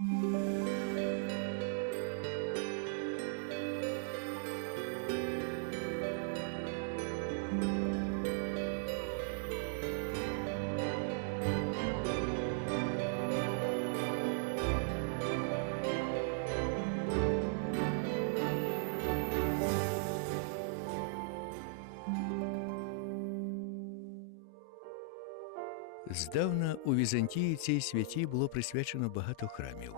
Música Здавна у Візантії цій святі було присвячено багато храмів.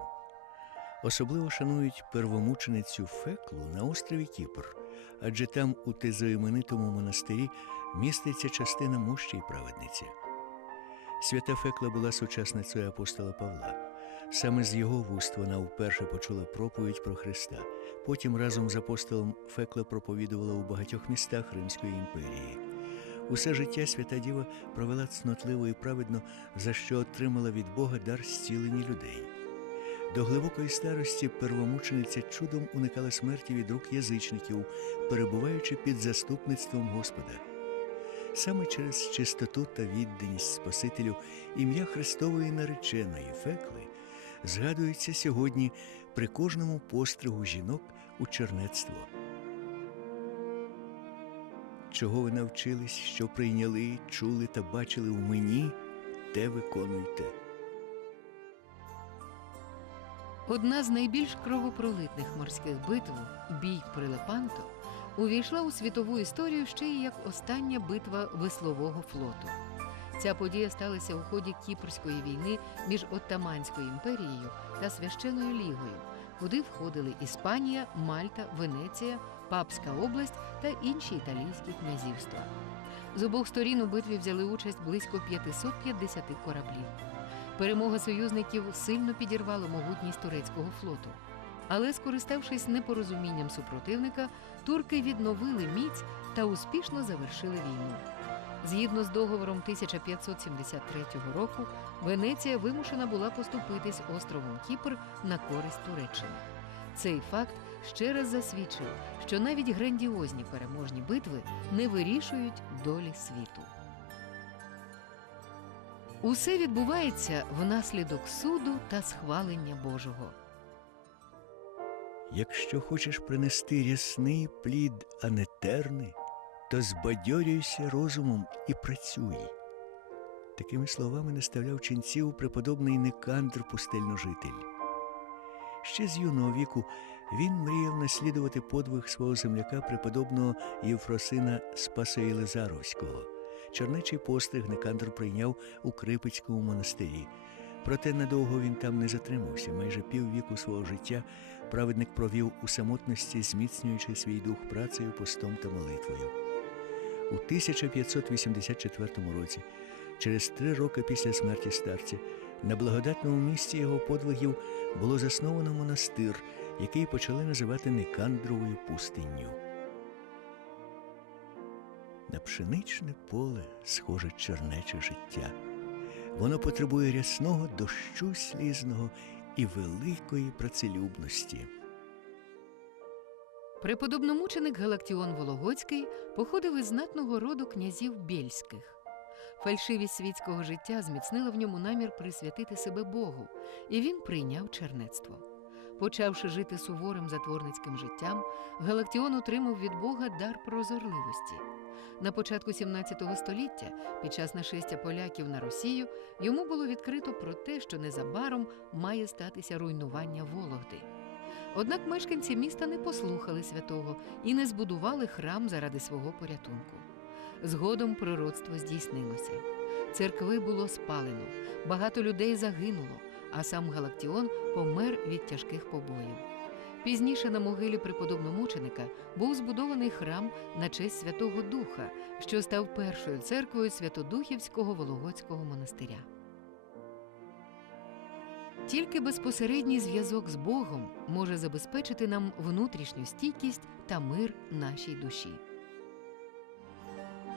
Особливо шанують первомученицю Феклу на острові Кіпр, адже там у тезоіменитому монастирі міститься частина мощі праведниці. Свята Фекла була сучасницею апостола Павла. Саме з його вуст вона вперше почула проповідь про Христа. Потім разом з апостолом Фекла проповідувала у багатьох містах Римської імперії. Усе життя свята діва провела цнотливо і праведно, за що отримала від Бога дар зцілення людей. До глибокої старості первомучениця чудом уникала смерті від рук язичників, перебуваючи під заступництвом Господа. Саме через чистоту та відданість Спасителю ім'я Христової нареченої Фекли згадується сьогодні при кожному постригу жінок у чернецтво. Чого ви навчились, що прийняли, чули та бачили у мені, те виконуйте. Одна з найбільш кровопролитних морських битв бій при Лепанто увійшла у світову історію ще й як остання битва веслового флоту. Ця подія сталася у ході Кіпрської війни між Оттаманською імперією та Священною Лігою, куди входили Іспанія, Мальта, Венеція, Папська область та інші італійські князівства. З обох сторін у битві взяли участь близько 550 кораблів. Перемога союзників сильно підірвала могутність турецького флоту. Але, скориставшись непорозумінням супротивника, турки відновили міць та успішно завершили війну. Згідно з договором 1573 року, Венеція вимушена була поступитись островом Кіпр на користь Туреччини. Цей факт ще раз засвідчив, що навіть грандіозні переможні битви не вирішують долі світу. Усе відбувається внаслідок суду та схвалення Божого. Якщо хочеш принести рясний плід, а не терни, то збадьорюйся розумом і працюй. Такими словами наставляв ченців преподобний Никандр пустельножитель. Ще з юного віку він мріяв наслідувати подвиг свого земляка преподобного Євфросина Спаса Єлизаровського. Чернечий постриг Никандр прийняв у Крипицькому монастирі. Проте надовго він там не затримався. Майже піввіку свого життя праведник провів у самотності, зміцнюючи свій дух працею, постом та молитвою. У 1584 році, через три роки після смерті старця, на благодатному місці його подвигів було засновано монастир, який почали називати Никандровою пустинню. На пшеничне поле схоже чернече життя. Воно потребує рясного дощу слізного і великої працелюбності. Преподобномученик Галактіон Вологодський походив із знатного роду князів бєльських. Фальшивість світського життя зміцнила в ньому намір присвятити себе Богу, і він прийняв чернецтво. Почавши жити суворим затворницьким життям, Галактіон отримав від Бога дар прозорливості. На початку 17 століття, під час нашестя поляків на Росію, йому було відкрито про те, що незабаром має статися руйнування Вологди. Однак мешканці міста не послухали святого і не збудували храм заради свого порятунку. Згодом пророцтво здійснилося. Церкви було спалено, багато людей загинуло, а сам Галактіон помер від тяжких побоїв. Пізніше на могилі преподобномученика був збудований храм на честь Святого Духа, що став першою церквою Святодухівського Вологодського монастиря. Тільки безпосередній зв'язок з Богом може забезпечити нам внутрішню стійкість та мир нашій душі.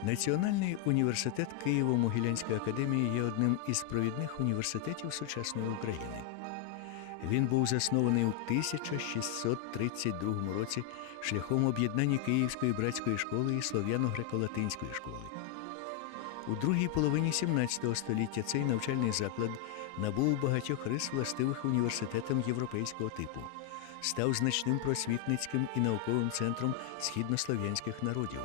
Національний університет Києво-Могилянської академії є одним із провідних університетів сучасної України. Він був заснований у 1632 році шляхом об'єднання Київської братської школи і слов'яно-греко-латинської школи. У другій половині 17 століття цей навчальний заклад набув багатьох рис властивих університетам європейського типу, став значним просвітницьким і науковим центром східнослов'янських народів.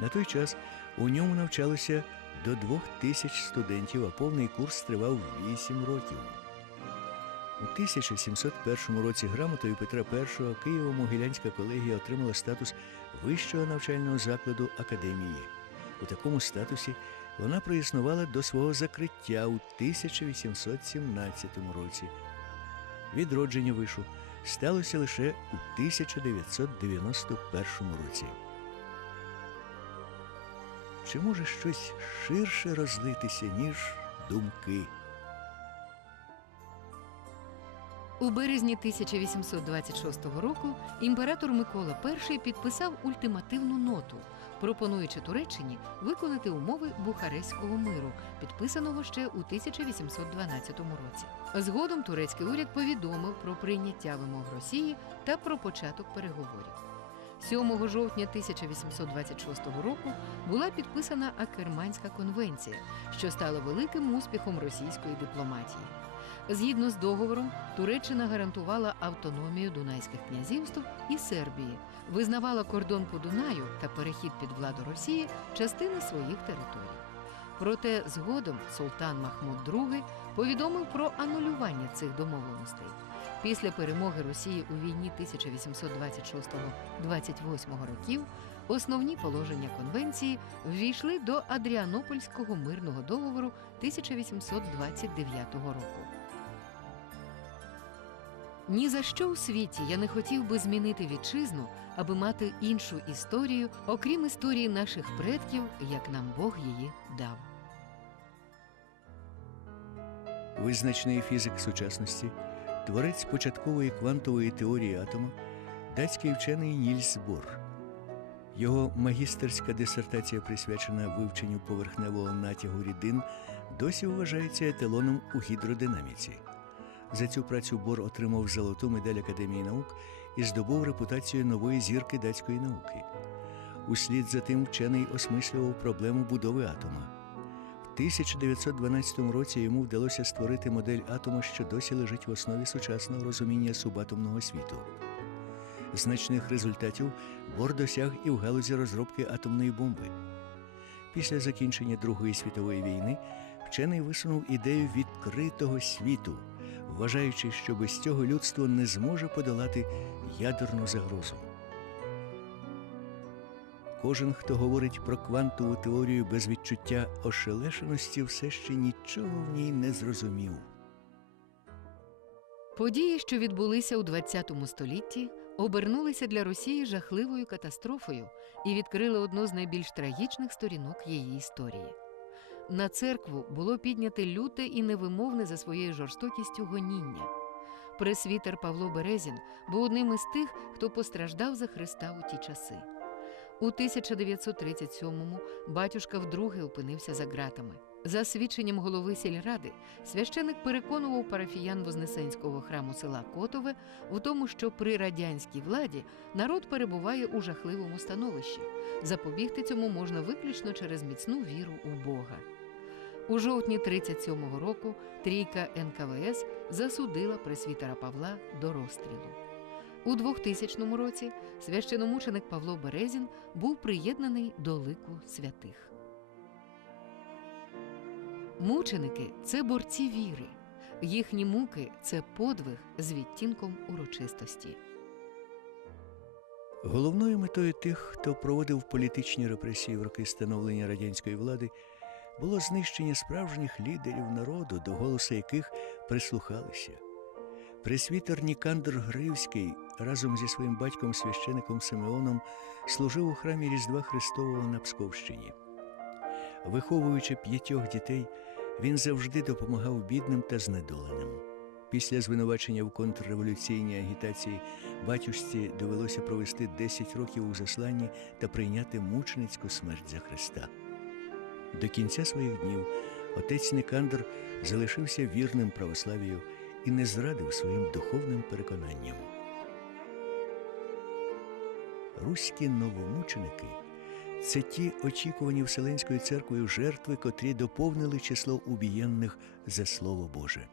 На той час у ньому навчалося до двох тисяч студентів, а повний курс тривав 8 років. У 1701 році грамотою Петра І Києво-Могилянська колегія отримала статус вищого навчального закладу академії. У такому статусі вона проіснувала до свого закриття у 1817 році. Відродження вишу сталося лише у 1991 році. Чи може щось ширше розлитися, ніж думки? У березні 1826 року імператор Микола І підписав ультимативну ноту, пропонуючи Туреччині виконати умови Бухарестського миру, підписаного ще у 1812 році. Згодом турецький уряд повідомив про прийняття вимог Росії та про початок переговорів. 7 жовтня 1826 року була підписана Акерманська конвенція, що стала великим успіхом російської дипломатії. Згідно з договором, Туреччина гарантувала автономію Дунайських князівств і Сербії, визнавала кордон по Дунаю та перехід під владу Росії частини своїх територій. Проте згодом султан Махмуд II повідомив про анулювання цих домовленостей. Після перемоги Росії у війні 1826-28 років основні положення конвенції ввійшли до Адріанопольського мирного договору 1829 року. Ні за що у світі я не хотів би змінити вітчизну, аби мати іншу історію, окрім історії наших предків, як нам Бог її дав. Визначний фізик сучасності, творець початкової квантової теорії атома, датський вчений Нільс Бор. Його магістерська дисертація, присвячена вивченню поверхневого натягу рідин, досі вважається еталоном у гідродинаміці. За цю працю Бор отримав золоту медаль Академії наук і здобув репутацію нової зірки датської науки. Услід за тим вчений осмислював проблему будови атома. В 1912 році йому вдалося створити модель атома, що досі лежить в основі сучасного розуміння субатомного світу. Значних результатів Бор досяг і в галузі розробки атомної бомби. Після закінчення Другої світової війни вчений висунув ідею відкритого світу, вважаючи, що без цього людство не зможе подолати ядерну загрозу. Кожен, хто говорить про квантову теорію без відчуття ошелешеності, все ще нічого в ній не зрозумів. Події, що відбулися у ХХ столітті, обернулися для Росії жахливою катастрофою і відкрили одну з найбільш трагічних сторінок її історії. На церкву було підняте люте і невимовне за своєю жорстокістю гоніння. Пресвітер Павло Березін був одним із тих, хто постраждав за Христа у ті часи. У 1937-му батюшка вдруге опинився за ґратами. За свідченням голови сільради, священик переконував парафіян Вознесенського храму села Котове в тому, що при радянській владі народ перебуває у жахливому становищі. Запобігти цьому можна виключно через міцну віру у Бога. У жовтні 37-го року трійка НКВС засудила пресвітера Павла до розстрілу. У 2000 році священомученик Павло Березін був приєднаний до лику святих. Мученики це борці віри. Їхні муки це подвиг з відтінком урочистості. Головною метою тих, хто проводив політичні репресії в роки становлення радянської влади, було знищення справжніх лідерів народу, до голосу яких прислухалися. Пресвітер Нікандр Гривський разом зі своїм батьком священиком Симеоном служив у храмі Різдва Христового на Псковщині. Виховуючи п'ятьох дітей, він завжди допомагав бідним та знедоленим. Після звинувачення в контрреволюційній агітації батюшці довелося провести 10 років у засланні та прийняти мученицьку смерть за Христа. До кінця своїх днів отець Никандр залишився вірним православію і не зрадив своїм духовним переконанням. Руські новомученики Це ті очікувані Вселенською церквою жертви, котрі доповнили число убієнних за Слово Боже.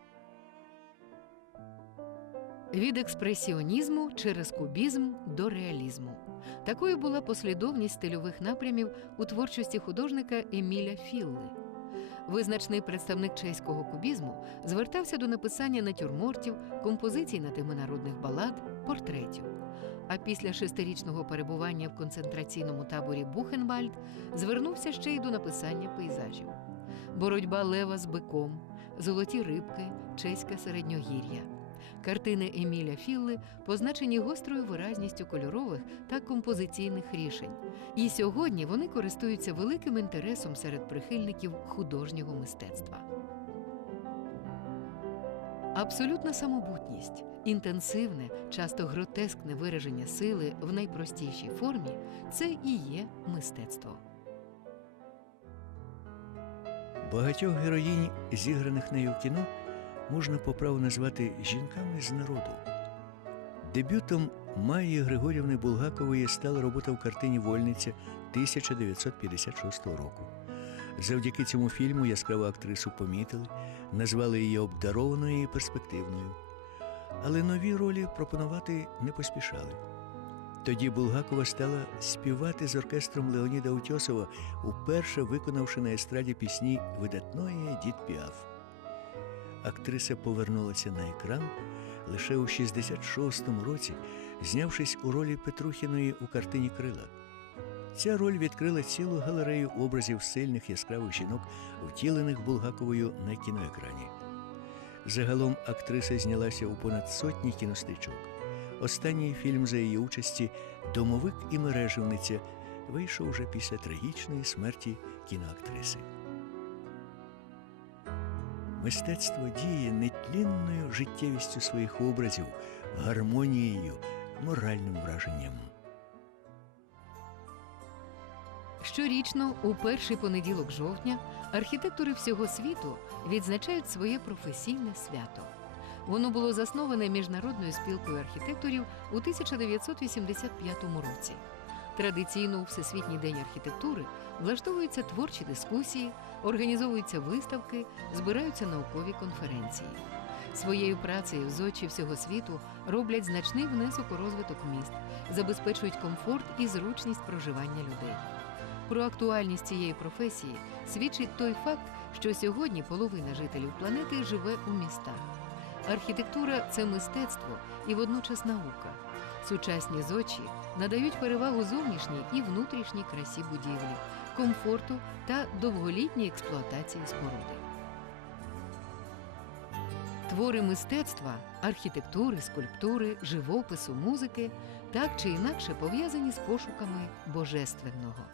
Від експресіонізму через кубізм до реалізму. Такою була послідовність стильових напрямів у творчості художника Еміля Філли. Визначний представник чеського кубізму звертався до написання натюрмортів, композицій на теми народних балад, портретів. А після шестирічного перебування в концентраційному таборі Бухенвальд звернувся ще й до написання пейзажів. Боротьба лева з биком, золоті рибки, чеське середньогір'я. Картини Еміля Філли позначені гострою виразністю кольорових та композиційних рішень. І сьогодні вони користуються великим інтересом серед прихильників художнього мистецтва. Абсолютна самобутність, інтенсивне, часто гротескне вираження сили в найпростішій формі це і є мистецтво. Багатьох героїнь, зіграних нею в кіно, можна по праву назвати жінками з народу. Дебютом Майї Григорівни Булгакової стала робота в картині Вольниця 1956 року. Завдяки цьому фільму яскраву актрису помітили, назвали її обдарованою і перспективною. Але нові ролі пропонувати не поспішали. Тоді Булгакова стала співати з оркестром Леоніда Утьосова, уперше виконавши на естраді пісні видатної Едіт Піаф. Актриса повернулася на екран лише у 66-му році, знявшись у ролі Петрухіної у картині Крила. Ця роль відкрила цілу галерею образів сильних яскравих жінок, втілених Булгаковою на кіноекрані. Загалом актриса знялася у понад сотні кінострічок. Останній фільм за її участі Домовик і мереживниця вийшов вже після трагічної смерті кіноактриси. Мистецтво діє нетлінною життєвістю своїх образів, гармонією, моральним враженням. Щорічно, у перший понеділок жовтня, архітектори всього світу відзначають своє професійне свято. Воно було засноване міжнародною спілкою архітекторів у 1985 році. Традиційно у Всесвітній день архітектури влаштовуються творчі дискусії, організовуються виставки, збираються наукові конференції. Своєю працею зодчі всього світу роблять значний внесок у розвиток міст, забезпечують комфорт і зручність проживання людей. Про актуальність цієї професії свідчить той факт, що сьогодні половина жителів планети живе у містах. Архітектура це мистецтво і водночас наука. Сучасні зочі надають перевагу зовнішній і внутрішній красі будівлі, комфорту та довголітній експлуатації споруди. Твори мистецтва, архітектури, скульптури, живопису, музики так чи інакше пов'язані з пошуками божественного.